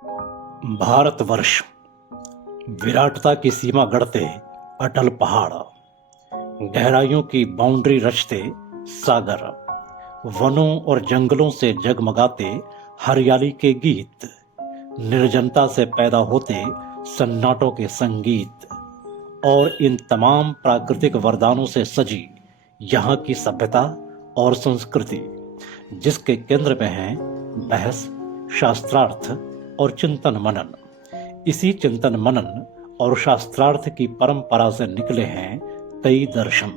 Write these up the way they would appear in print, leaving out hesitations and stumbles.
भारतवर्ष विराटता की सीमा गढ़ते अटल पहाड़, गहराइयों की बाउंड्री रचते सागर, वनों और जंगलों से जगमगाते हरियाली के गीत, निर्जनता से पैदा होते सन्नाटों के संगीत, और इन तमाम प्राकृतिक वरदानों से सजी यहाँ की सभ्यता और संस्कृति, जिसके केंद्र में है बहस, शास्त्रार्थ और चिंतन मनन। इसी चिंतन मनन और शास्त्रार्थ की परंपरा से निकले हैं कई दर्शन,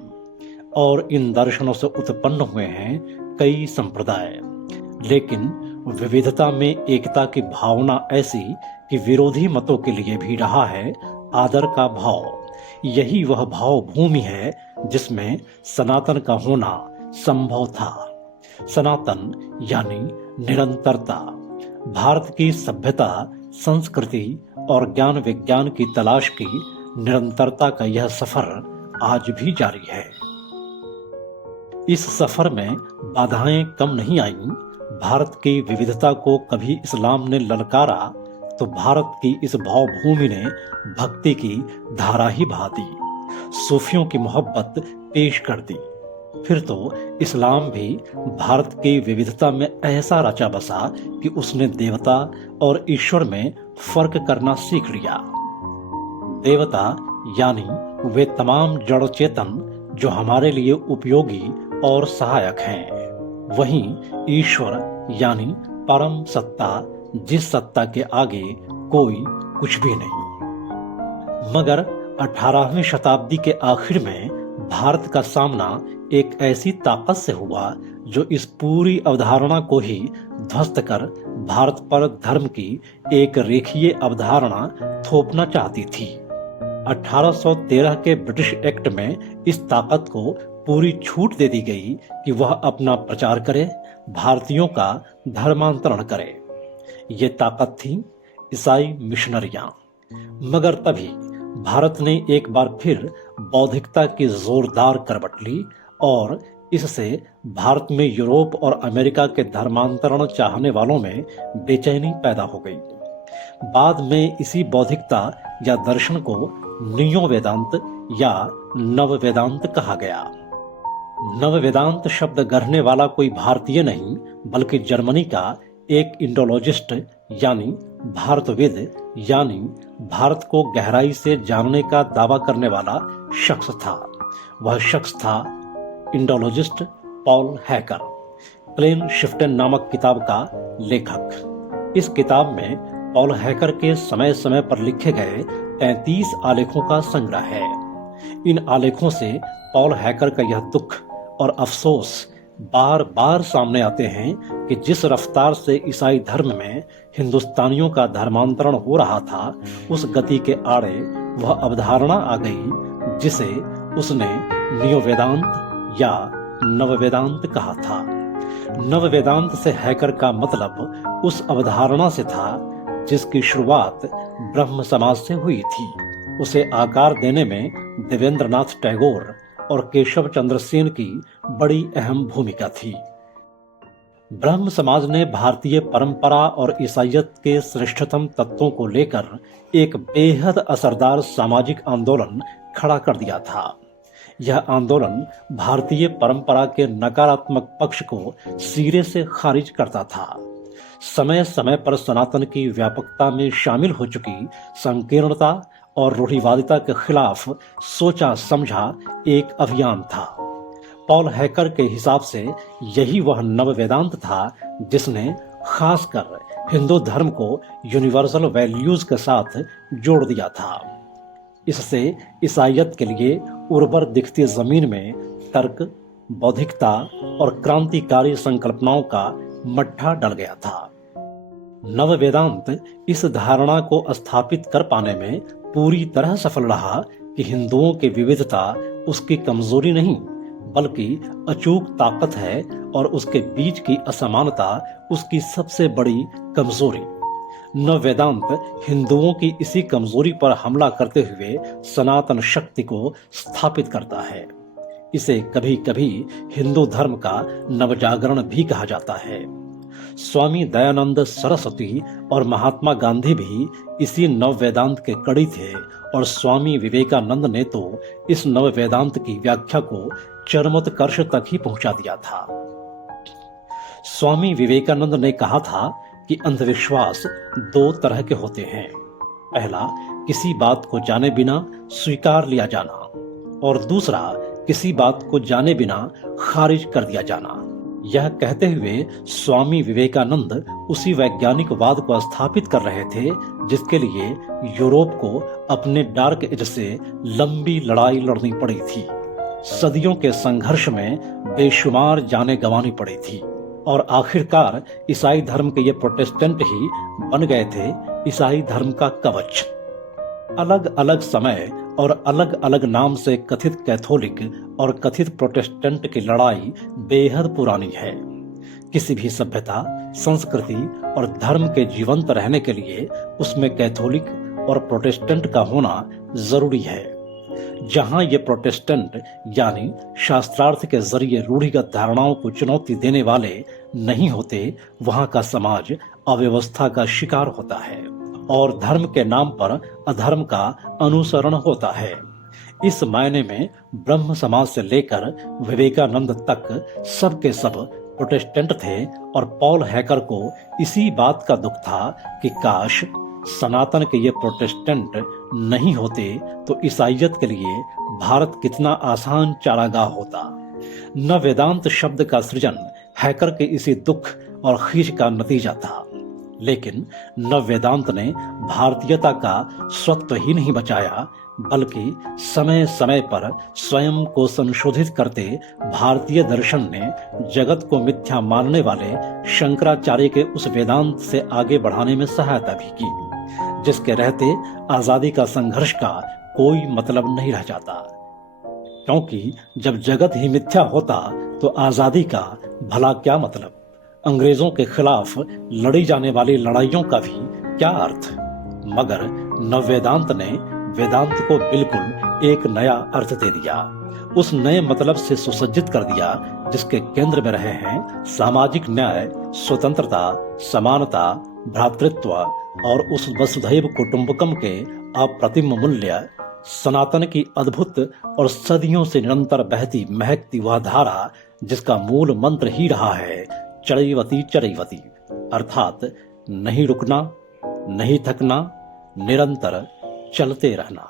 और इन दर्शनों से उत्पन्न हुए हैं कई संप्रदाय। लेकिन विविधता में एकता की भावना ऐसी कि विरोधी मतों के लिए भी रहा है आदर का भाव। यही वह भाव भूमि है जिसमें सनातन का होना संभव था। सनातन यानी निरंतरता। भारत की सभ्यता, संस्कृति और ज्ञान विज्ञान की तलाश की निरंतरता का यह सफर आज भी जारी है। इस सफर में बाधाएं कम नहीं आईं। भारत की विविधता को कभी इस्लाम ने ललकारा तो भारत की इस भावभूमि ने भक्ति की धारा ही बहा दी, सूफियों की मोहब्बत पेश कर दी। फिर तो इस्लाम भी भारत की विविधता में ऐसा रचा बसा कि उसने देवता और ईश्वर में फर्क करना सीख लिया। देवता यानी वे तमाम जड़ चेतन जो हमारे लिए उपयोगी और सहायक हैं। वहीं ईश्वर यानी परम सत्ता, जिस सत्ता के आगे कोई कुछ भी नहीं। मगर 18वीं शताब्दी के आखिर में भारत का सामना एक ऐसी ताकत से हुआ जो इस पूरी अवधारणा को ही ध्वस्त कर भारत पर धर्म की एक रेखीय अवधारणा थोपना चाहती थी। 1813 के ब्रिटिश एक्ट में इस ताकत को पूरी छूट दे दी गई कि वह अपना प्रचार करे, भारतीयों का धर्मांतरण करे। ये ताकत थी ईसाई मिशनरियां। मगर तभी भारत ने एक बार फिर बौद्धिकता की जोरदार करवट ली और इससे भारत में यूरोप और अमेरिका के धर्मांतरण चाहने वालों में बेचैनी पैदा हो गई। बाद में इसी बौद्धिकता या दर्शन को नियो वेदांत या नव वेदांत कहा गया। नव वेदांत शब्द गढ़ने वाला कोई भारतीय नहीं बल्कि जर्मनी का एक इंडोलॉजिस्ट यानी भारतविद, यानी भारत को गहराई से जानने का दावा करने वाला शख्स था। वह शख्स था इंडोलॉजिस्ट पॉल हैकर, प्लेन शिफ्टन नामक किताब का लेखक। इस किताब में पॉल हैकर के समय समय पर लिखे गए 33 आलेखों का संग्रह है। इन आलेखों से पॉल हैकर का यह दुख और अफसोस बार बार सामने आते हैं कि जिस रफ्तार से ईसाई धर्म में हिंदुस्तानियों का धर्मांतरण हो रहा था, उस गति के आड़े वह अवधारणा आ गई जिसे उसने नियो वेदांत या नव वेदांत कहा था। नव वेदांत से हैकर का मतलब उस अवधारणा से था जिसकी शुरुआत ब्रह्म समाज से हुई थी। उसे आकार देने में देवेंद्रनाथ टैगोर और केशव चंद्र सेन की बड़ी अहम भूमिका थी। ब्रह्म समाज ने भारतीय परंपरा और ईसाइयत के श्रेष्ठतम तत्वों को लेकर एक बेहद असरदार सामाजिक आंदोलन खड़ा कर दिया था। यह आंदोलन भारतीय परंपरा के नकारात्मक पक्ष को सिरे से खारिज करता था। समय समय पर सनातन की व्यापकता में शामिल हो चुकी संकीर्णता और रूढ़िवादिता के खिलाफ सोचा समझा एक अभियान था। पॉल हैकर के हिसाब से यही वह नव वेदांत था जिसने खासकर हिंदू धर्म को यूनिवर्सल वैल्यूज के साथ जोड़ दिया था। इससे ईसाइयत के लिए उर्वर दिखती जमीन में तर्क, बौद्धिकता और क्रांतिकारी संकल्पनाओं का मट्ठा डल गया था। नव वेदांत इस धारणा को स्थापित कर पाने में पूरी तरह सफल रहा कि हिंदुओं की विविधता उसकी कमजोरी नहीं बल्कि अचूक ताकत है और उसके बीच की असमानता उसकी सबसे बड़ी कमजोरी। नव वेदांत हिंदुओं की इसी कमजोरी पर हमला करते हुए सनातन शक्ति को स्थापित करता है। इसे कभी कभी हिंदू धर्म का नवजागरण भी कहा जाता है। स्वामी दयानंद सरस्वती और महात्मा गांधी भी इसी नव वेदांत के कड़ी थे और स्वामी विवेकानंद ने तो इस नव वेदांत की व्याख्या को चरमोत्कर्ष तक ही पहुंचा दिया था। स्वामी विवेकानंद ने कहा था कि अंधविश्वास दो तरह के होते हैं। पहला, किसी बात को जाने बिना स्वीकार लिया जाना, और दूसरा, किसी बात को जाने बिना खारिज कर दिया जाना। यह कहते हुए स्वामी विवेकानंद उसी वैज्ञानिकवाद को स्थापित कर रहे थे जिसके लिए यूरोप को अपने डार्क एज से लंबी लड़ाई लड़नी पड़ी थी। सदियों के संघर्ष में बेशुमार जानें गंवानी पड़ी थी और आखिरकार ईसाई धर्म के ये प्रोटेस्टेंट ही बन गए थे ईसाई धर्म का कवच। अलग अलग समय और अलग अलग नाम से कथित कैथोलिक और कथित प्रोटेस्टेंट की लड़ाई बेहद पुरानी है। किसी भी सभ्यता, संस्कृति और धर्म के जीवंत रहने के लिए उसमें कैथोलिक और प्रोटेस्टेंट का होना जरूरी है। जहां ये प्रोटेस्टेंट यानी शास्त्रार्थ के जरिए रूढ़िगत धारणाओं को चुनौती देने वाले नहीं होते, वहां का समाज अव्यवस्था का शिकार होता है और धर्म के नाम पर अधर्म का अनुसरण होता है। इस मायने में ब्रह्म समाज से लेकर विवेकानंद तक सब के सब प्रोटेस्टेंट थे और पॉल हैकर को इसी बात का दुख था कि काश सनातन के ये प्रोटेस्टेंट नहीं होते तो ईसाइयत के लिए भारत कितना आसान चारागाह होता। न वेदांत शब्द का सृजन हैकर के इसी दुख और खींच का नतीजा था। लेकिन नव वेदांत ने भारतीयता का स्वत्व ही नहीं बचाया, बल्कि समय समय पर स्वयं को संशोधित करते भारतीय दर्शन ने जगत को मिथ्या मानने वाले शंकराचार्य के उस वेदांत से आगे बढ़ाने में सहायता भी की, जिसके रहते आजादी का संघर्ष का कोई मतलब नहीं रह जाता। क्योंकि जब जगत ही मिथ्या होता तो आजादी का भला क्या मतलब, अंग्रेजों के खिलाफ लड़ी जाने वाली लड़ाइयों का भी क्या अर्थ। मगर नववेदांत ने वेदांत को बिल्कुल एक नया अर्थ दे दिया, उस नए मतलब से सुसज्जित कर दिया जिसके केंद्र में रहे हैं सामाजिक न्याय, स्वतंत्रता, समानता, भ्रातृत्व और उस वसुधैव कुटुंबकम के अप्रतिम मूल्य। सनातन की अद्भुत और सदियों से निरंतर बहती महकती वह धारा जिसका मूल मंत्र ही रहा है चरैवती चरैवती, अर्थात नहीं रुकना, नहीं थकना, निरंतर चलते रहना।